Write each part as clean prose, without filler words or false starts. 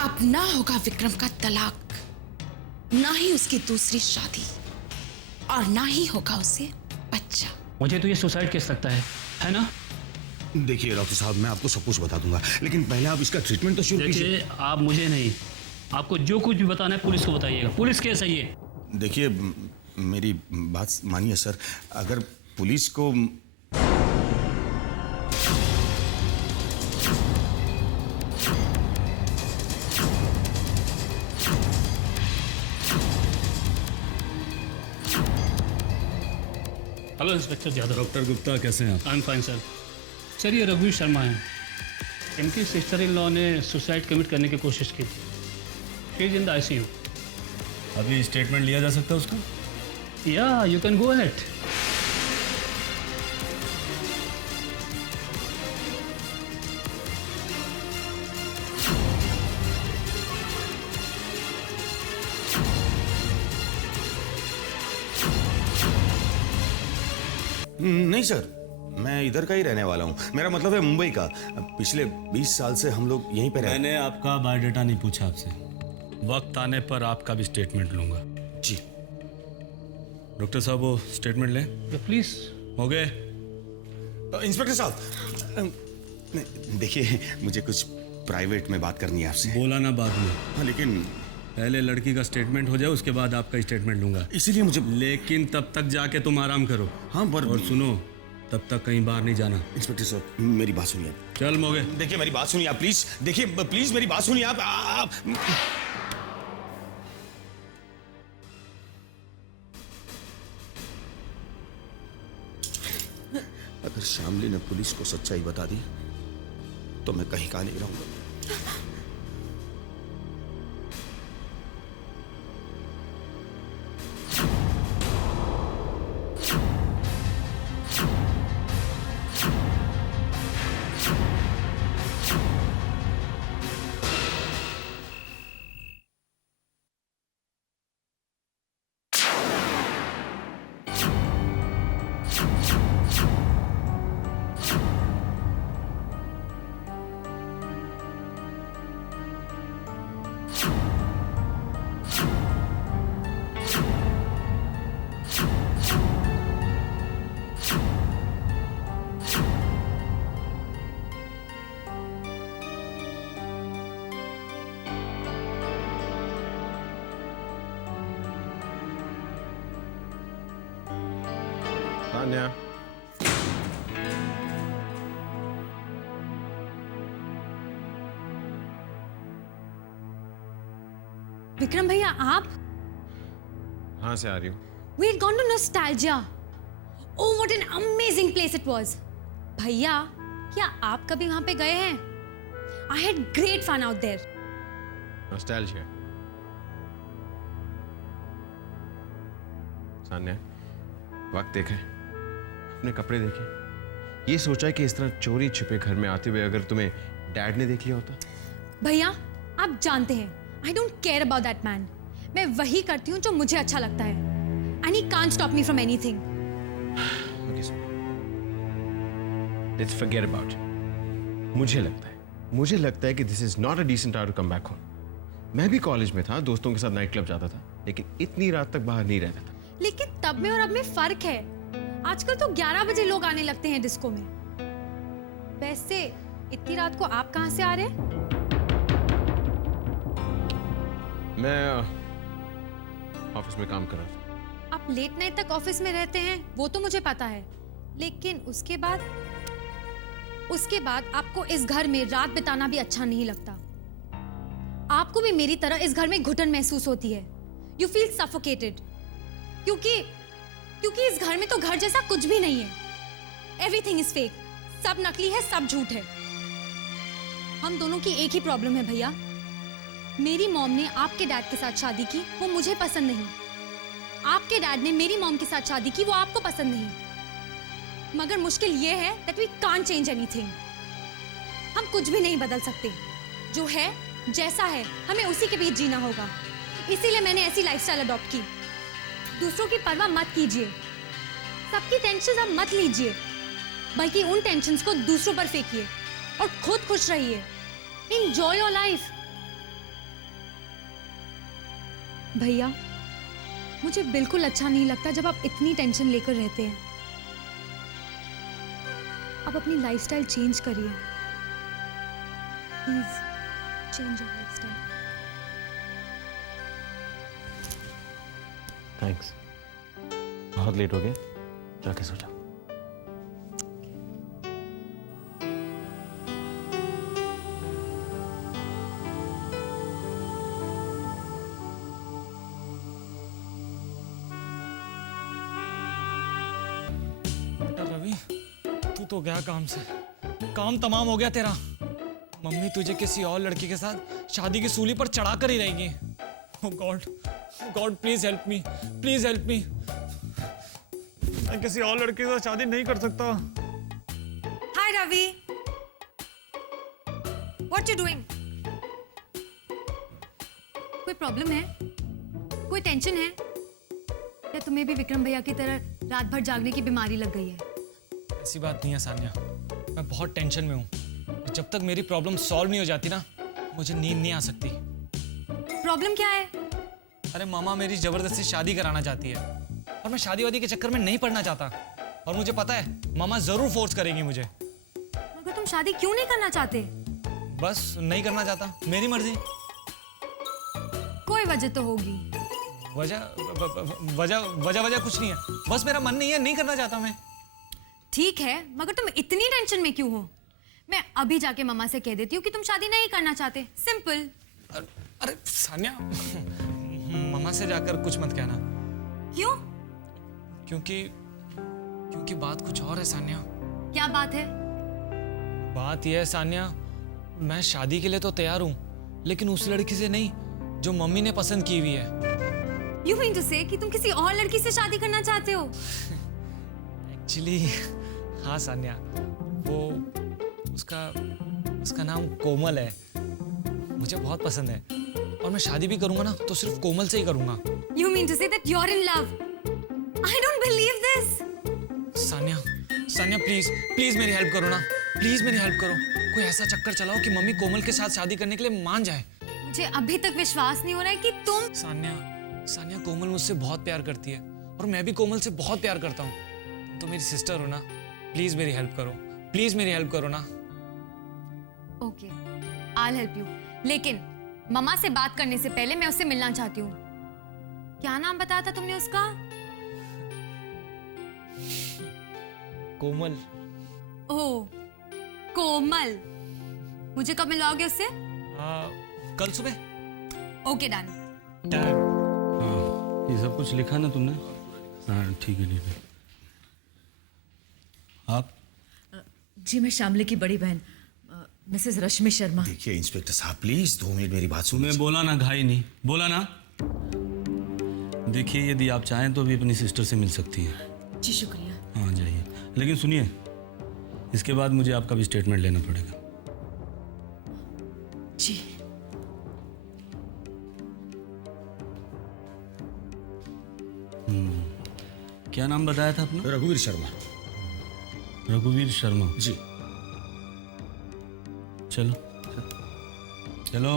अब ना होगा विक्रम का तलाक, ना ही उसकी दूसरी शादी, और ना ही होगा उसे बच्चा। मुझे तो ये सुसाइड केस लगता है ना? देखिए डॉक्टर साहब, मैं आपको सब कुछ बता दूंगा, लेकिन पहले आप इसका ट्रीटमेंट तो शुरू कीजिए। देखिए, आप मुझे नहीं, आपको जो कुछ भी बताना है पुलिस को बताइएगा। पुलिस केस है ये। देखिए मेरी बात मानिए सर, अगर पुलिस को hello inspector Yadav. Doctor Gupta, कैसे हैं आप? I am fine sir. Sir, ये रघुवीर शर्मा है। इनकी सिस्टर इन लॉ ने सुसाइड कमिट करने की कोशिश की थी। She is in the ICU. अभी स्टेटमेंट लिया जा सकता है उसका? या यू कैन गो अहेड। नहीं सर, मैं इधर का ही रहने वाला हूँ। मेरा मतलब है मुंबई का। पिछले 20 साल से हम लोग यहीं पे रहते। मैंने आपका बायोडाटा नहीं पूछा आपसे। वक्त आने पर आपका भी स्टेटमेंट लूंगा। जी डॉक्टर साहब, वो स्टेटमेंट लें। प्लीज। हो गए? इंस्पेक्टर साहब, देखिए मुझे कुछ प्राइवेट में बात करनी है आपसे। बोला ना बाद में। हाँ, लेकिन पहले लड़की का स्टेटमेंट हो जाए, उसके बाद आपका स्टेटमेंट लूंगा। इसीलिए मुझे। लेकिन तब तक जाके तुम आराम करो। हाँ पर और सुनो, तब तक कहीं बाहर नहीं जाना। इंस्पेक्टर साहब, मेरी बात सुनिए। चल मोगे। देखिए मेरी बात सुनिए आप प्लीज। देखिए प्लीज मेरी बात सुनिए आप। अगर शामली ने पुलिस को सच्चाई बता दी तो मैं कहीं का नहीं रहूंगा। तान्या, विक्रम भैया, आप? कहाँ से आ रही हूँ? We had gone to Nostalgia. Oh, what an amazing place it was. भैया, क्या आप कभी वहां पे गए हैं? I had great fun out there. Nostalgia. Tanya, वक्त देखा है, अपने कपड़े देखे, ये सोचा है कि इस तरह चोरी छिपे घर में आते हुए अगर तुम्हें डैड ने देख लिया होता। भैया, आप जानते हैं, I don't care about that man. मैं वही करती हूँ जो मुझे अच्छा लगता है. And he can't stop me from anything. Okay, so let's forget about it. मुझे लगता है कि this is not a decent hour to come back home. मैं भी कॉलेज में था, दोस्तों के साथ नाइट क्लब जाता था, लेकिन इतनी रात तक बाहर नहीं रहता था। लेकिन तब में और अब में फर्क है. आजकल तो 11 बजे लोग आने लगते हैं डिस्को में. वैसे इतनी रात को आप कहां से आ रहे हैं? मैं ऑफिस में काम कर रहा था। आप लेट नाइट तक ऑफिस में रहते हैं, वो तो मुझे पता है, लेकिन उसके बाद आपको इस घर में रात बिताना भी अच्छा नहीं लगता. आपको भी मेरी तरह इस घर में घुटन महसूस होती है. You feel suffocated. क्योंकि इस घर में तो घर जैसा कुछ भी नहीं है. Everything is fake. सब नकली है, सब झूठ है. हम दोनों की एक ही प्रॉब्लम है भैया. मेरी मॉम ने आपके डैड के साथ शादी की, वो मुझे पसंद नहीं. आपके डैड ने मेरी मॉम के साथ शादी की, वो आपको पसंद नहीं. मगर मुश्किल ये है that we can't change anything. हम कुछ भी नहीं बदल सकते. जो है जैसा है, हमें उसी के बीच जीना होगा. इसीलिए मैंने ऐसी लाइफस्टाइल अडॉप्ट की. दूसरों की परवाह मत कीजिए, सबकी टेंशन आप मत लीजिए, बल्कि उन टेंशन को दूसरों पर फेंकिए और खुद खुश रहिए. Enjoy your life. भैया, मुझे बिल्कुल अच्छा नहीं लगता जब आप इतनी टेंशन लेकर रहते हैं। आप अपनी लाइफस्टाइल चेंज करिए, please change your lifestyle. Thanks. बहुत लेट हो गया, जाके सो जाओ। रवि, तू तो गया काम से, काम तमाम हो गया तेरा। मम्मी तुझे किसी और लड़की के साथ शादी की सूली पर चढ़ा कर ही रहेंगी। Oh god, god please help me, please help me. मैं किसी और लड़के के साथ शादी नहीं कर सकता। हाय रवि, व्हाट यू डूइंग? कोई प्रॉब्लम है? कोई टेंशन है? या तुम्हें भी विक्रम भैया की तरह रात भर जागने की बीमारी लग गई है? ऐसी बात नहीं है सान्या, मैं बहुत टेंशन में हूँ। जब तक मेरी प्रॉब्लम सॉल्व नहीं हो जाती ना, मुझे नींद नहीं आ सकती। प्रॉब्लम क्या है? अरे मामा मेरी जबरदस्ती शादी कराना चाहती है और मैं शादी वादी के चक्कर में नहीं पड़ना चाहता। और मुझे पता है मामा जरूर फोर्स करेंगी मुझे। मगर तुम शादी क्यों नहीं करना चाहते? बस नहीं करना चाहता, मेरी मर्जी। कोई वजह तो होगी। वजह वजह वजह वजह कुछ नहीं है, बस मेरा मन नहीं है, नहीं करना चाहता मैं। ठीक है, मगर तुम इतनी टेंशन में क्यों हो? मैं अभी जाके मम्मा से कह देती हूँ कि तुम शादी नहीं करना चाहते, सिंपल। अरे सान्या, मामा से जाकर कुछ मत कहना। क्यों? क्योंकि बात कुछ और है सान्या। क्या बात है? बात यह है सान्या, मैं शादी के लिए तो तैयार हूँ, लेकिन उस लड़की से नहीं जो मम्मी ने पसंद की हुई है। You mean to say कि तुम किसी और लड़की से शादी करना चाहते हो? एक्चुअली हाँ सान्या, वो उसका नाम कोमल है, मुझे बहुत पसंद है और मैं शादी भी करूंगा ना तो सिर्फ कोमल से ही करूंगा। You mean to say that you're in love? I don't believe this. Sanya please मेरी हेल्प करो ना, प्लीज मेरी हेल्प करो। कोई ऐसा चक्कर चलाओ कि मम्मी कोमल के साथ शादी करने के लिए मान जाए। मुझे अभी तक विश्वास नहीं हो रहा है कि तुम। सान्या कोमल मुझसे बहुत प्यार करती है और मैं भी कोमल से बहुत प्यार करता हूँ। तुम तो मेरी सिस्टर हो ना, प्लीज मेरी हेल्प करो, प्लीज मेरी हेल्प करो ना। Okay, I'll help you. लेकिन मम्मा से बात करने से पहले मैं उससे मिलना चाहती हूँ। क्या नाम बताया था तुमने उसका? कोमल। ओह, कोमल। मुझे कब मिलवाओगे उससे? कल सुबह। Okay, done. हाँ, ये सब कुछ लिखा ना तुमने? हाँ ठीक है। आप? जी मैं श्यामली की बड़ी बहन मिसेस रश्मि शर्मा। देखिए इंस्पेक्टर साहब, प्लीज 2 मिनट मेरी बात सुनिए। तुम्हें बोला ना, घाई नहीं, बोला ना। देखिए यदि आप चाहें तो भी अपनी सिस्टर से मिल सकती हैं। जी शुक्रिया। हाँ जाइए, लेकिन सुनिए, इसके बाद मुझे आपका भी स्टेटमेंट लेना पड़ेगा। जी। क्या नाम बताया था आपने? रघुवीर शर्मा। रघुवीर शर्मा जी। चलो चलो।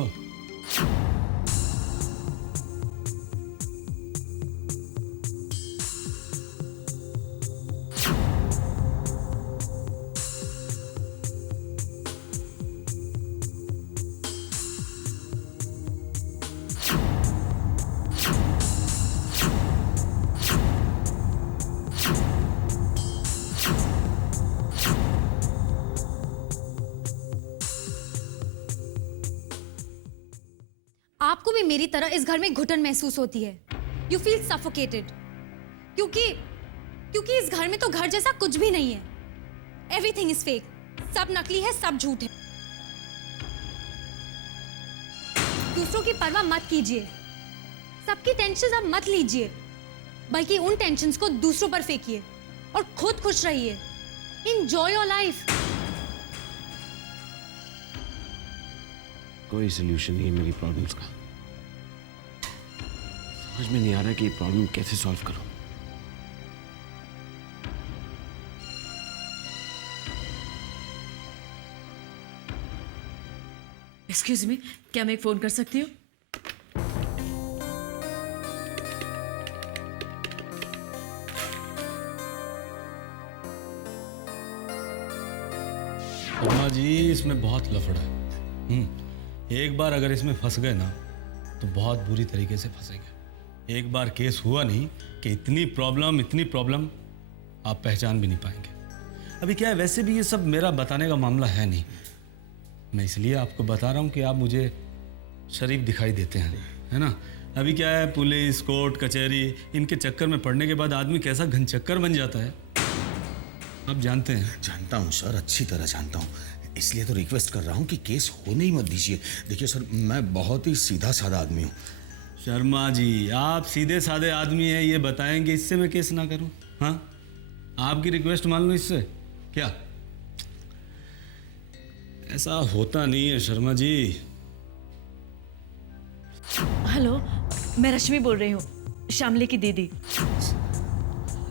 आपको भी मेरी तरह इस घर में घुटन महसूस होती है। यू फील सफोकेटेड क्योंकि इस घर में तो घर जैसा कुछ भी नहीं है। एवरीथिंग इज फेक, सब नकली है, सब झूठ है। दूसरों की परवाह मत कीजिए, सबकी टेंशन आप मत लीजिए, बल्कि उन टेंशन्स को दूसरों पर फेंकिए और खुद खुश रहिए। Enjoy your life. कोई सोल्यूशन नहीं है मेरी प्रॉब्लम्स का। समझ में नहीं आ रहा कि ये प्रॉब्लम कैसे सॉल्व करूं। एक्सक्यूज मी, क्या मैं एक फोन कर सकती हूँ? शर्मा जी इसमें बहुत लफड़ा है। एक बार अगर इसमें फंस गए ना तो बहुत बुरी तरीके से फंसेंगे। एक बार केस हुआ नहीं कि इतनी प्रॉब्लम आप पहचान भी नहीं पाएंगे। अभी क्या है, वैसे भी ये सब मेरा बताने का मामला है नहीं। मैं इसलिए आपको बता रहा हूँ कि आप मुझे शरीफ दिखाई देते हैं, है ना। अभी क्या है, पुलिस, कोर्ट, कचहरी, इनके चक्कर में पड़ने के बाद आदमी कैसा घनचक्कर बन जाता है, आप जानते हैं। जानता हूँ सर, अच्छी तरह जानता हूँ। इसलिए तो रिक्वेस्ट कर रहा हूँ कि केस होने ही मत दीजिए। देखिए सर, मैं बहुत ही सीधा साधा आदमी हूँ। शर्मा जी आप सीधे साधे आदमी हैं, ये बताएंगे इससे मैं केस ना करूं? हाँ, आपकी रिक्वेस्ट मान लो इससे क्या? ऐसा होता नहीं है शर्मा जी। हेलो, मैं रश्मि बोल रही हूँ, शामली की दीदी।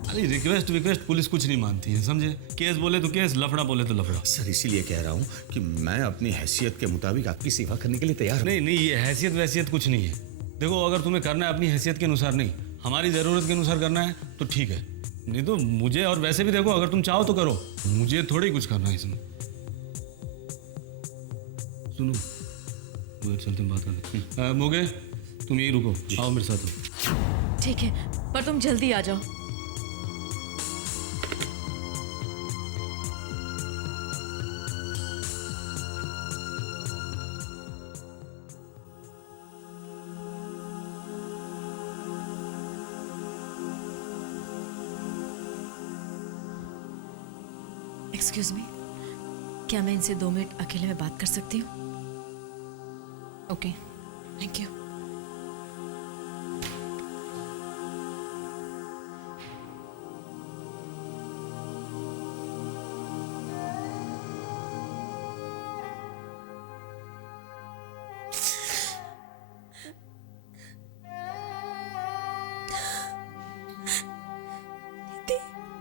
अरे रिक्वेस्ट पुलिस कुछ नहीं मानती है, समझे। केस बोले तो केस, लफड़ा बोले तो लफड़ा। सर इसीलिए कह रहा हूँ कि मैं अपनी हैसियत के मुताबिक आपकी सेवा करने के लिए तैयार हूँ। नहीं, ये हैसियत वैसियत कुछ नहीं है। देखो, अगर तुम्हें करना है अपनी हैसियत के अनुसार, नहीं हमारी ज़रूरत के अनुसार करना है तो ठीक है, नहीं तो मुझे, और वैसे भी देखो अगर तुम चाहो तो करो, मुझे थोड़ी कुछ करना है इसमें। सुनो, उधर चलते बात करते हैं। मोगे तुम यहीं रुको, आओ मेरे साथ। ठीक है, पर तुम जल्दी आ जाओ। एक्सक्यूज मी, क्या मैं इनसे 2 मिनट अकेले में बात कर सकती हूँ? Okay, thank you.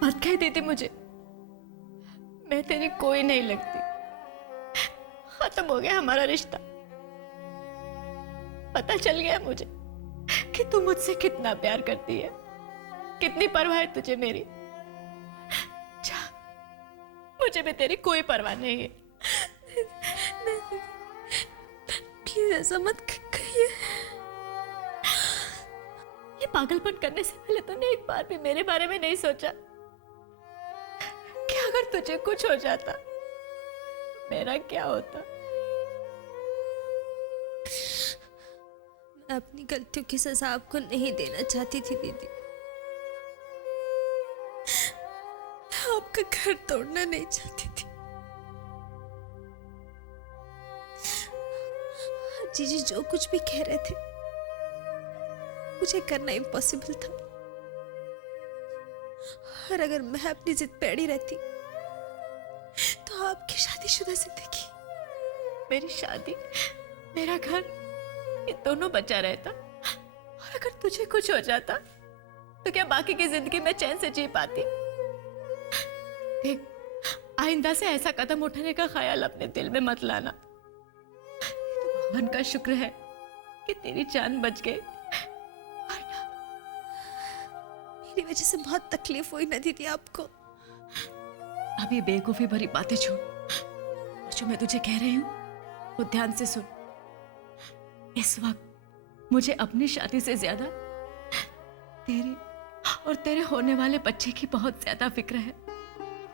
मत कह देती मुझे, मैं तेरी कोई नहीं लगती। खत्म हो गया हमारा रिश्ता। पता चल गया मुझे कि तू मुझसे कितना प्यार करती है, कितनी परवाह है तुझे मेरी। जा, मुझे भी तेरी कोई परवाह नहीं है। प्लीज ऐसा मत कहिए। ये पागलपन करने से पहले तूने एक बार भी मेरे बारे में नहीं सोचा कि अगर तुझे कुछ हो जाता मेरा क्या होता। मैं अपनी गलतियों की सजा आपको नहीं देना चाहती थी दीदी। मैं आपका घर तोड़ना नहीं चाहती थी। जीजी जो कुछ भी कह रहे थे मुझे करना इम्पॉसिबल था, और अगर मैं अपनी जिद पे अड़ी रहती तो आपकी शादीशुदा जिंदगी, मेरी शादी, मेरा घर, ये दोनों बचा रहता। और अगर तुझे कुछ हो जाता तो क्या बाकी की जिंदगी में चैन से जी पाती? देख, आइंदा से ऐसा कदम उठाने का ख्याल अपने दिल में मत लाना। भगवान का शुक्र है कि तेरी जान बच गई। मेरी वजह से बहुत तकलीफ हुई ना दीदी आपको। अब ये बेवकूफी भरी बातें छोड़, जो मैं तुझे कह रही हूँ वो ध्यान से सुन। इस वक्त मुझे अपनी शादी से ज्यादा तेरी और तेरे होने वाले बच्चे की बहुत ज्यादा फिक्र है।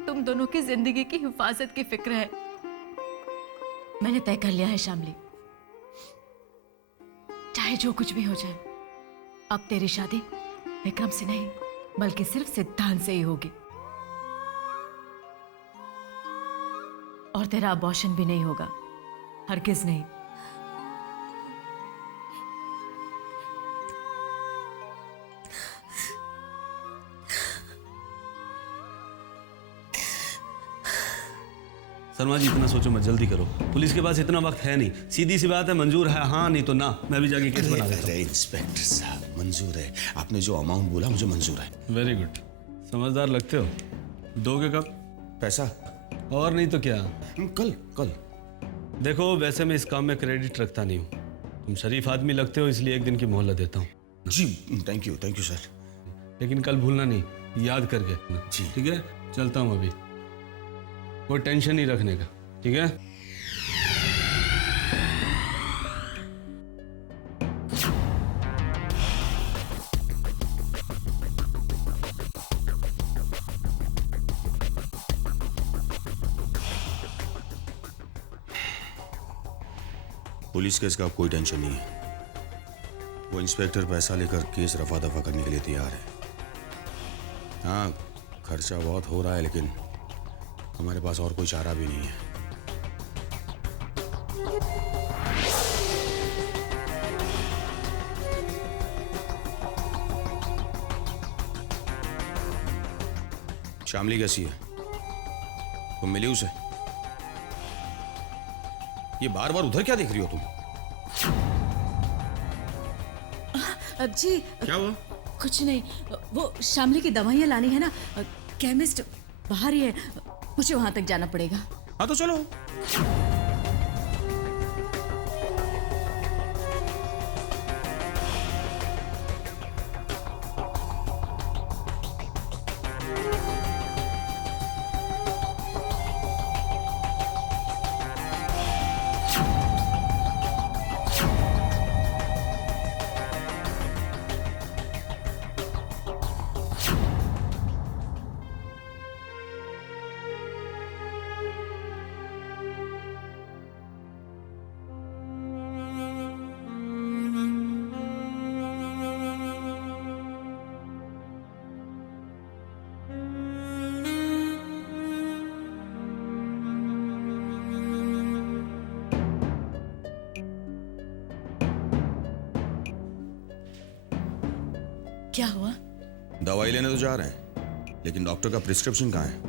तुम दोनों की जिंदगी की हिफाजत की फिक्र है। मैंने तय कर लिया है शामली, चाहे जो कुछ भी हो जाए, अब तेरी शादी विक्रम से नहीं बल्कि सिर्फ सिद्धांत से ही होगी, और तेरा अबॉर्शन भी नहीं होगा, हरगिज नहीं। शर्मा जी इतना सोचो मत, जल्दी करो, पुलिस के पास इतना वक्त है नहीं। सीधी सी बात है, मंजूर है हाँ, नहीं तो ना। मैं भी जाके केस बना देता हूं। अरे इंस्पेक्टर साहब, मंजूर है। आपने जो अमाउंट बोला मुझे मंजूर है। वेरी गुड, समझदार लगते हो। दोगे कब? पैसा और नहीं तो क्या, कल। देखो वैसे मैं इस काम में क्रेडिट रखता नहीं हूँ, तुम शरीफ आदमी लगते हो इसलिए 1 दिन की मोहलत देता हूँ। जी थैंक यू सर। लेकिन कल भूलना नहीं, याद करके। जी। ठीक है, चलता हूँ अभी, कोई टेंशन नहीं रखने का, ठीक ठीक है? पुलिस केस का अब कोई टेंशन नहीं है। वो इंस्पेक्टर पैसा लेकर केस रफा दफा करने के लिए तैयार है। हाँ, खर्चा बहुत हो रहा है, लेकिन हमारे पास और कोई चारा भी नहीं है। शामली कैसी है? तुम मिली उसे? ये बार बार उधर क्या देख रही हो तुम? जी क्या हुआ? कुछ नहीं, वो शामली की दवाइयाँ लानी है ना, केमिस्ट बाहर ही है, मुझे वहां तक जाना पड़ेगा। हाँ तो चलो। क्या हुआ? दवाई लेने तो जा रहे हैं, लेकिन डॉक्टर का प्रिस्क्रिप्शन कहाँ है?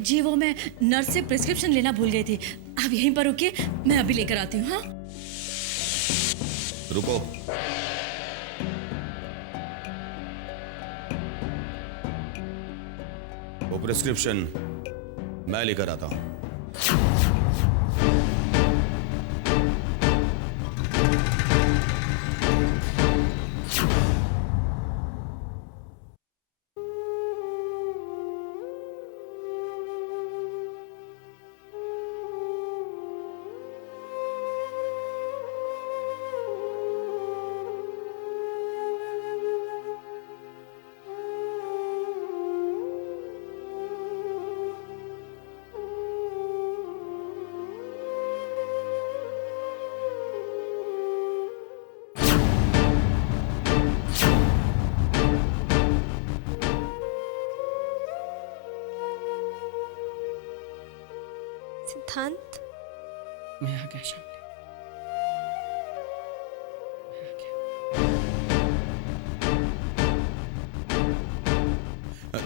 जी वो मैं नर्स से प्रिस्क्रिप्शन लेना भूल गई थी। आप यहीं पर रुकिए, मैं अभी लेकर आती हूँ। हाँ रुको। वो प्रिस्क्रिप्शन मैं लेकर आता हूं। सिद्धांत, मैं आ गया शामली।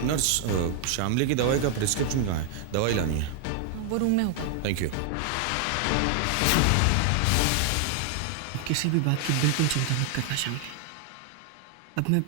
नर्स, शामली की दवाई का प्रिस्क्रिप्शन कहाँ है? दवाई लानी है। वो रूम में होगा। Thank you. किसी भी बात की बिल्कुल चिंता मत करना शामली। अब मैं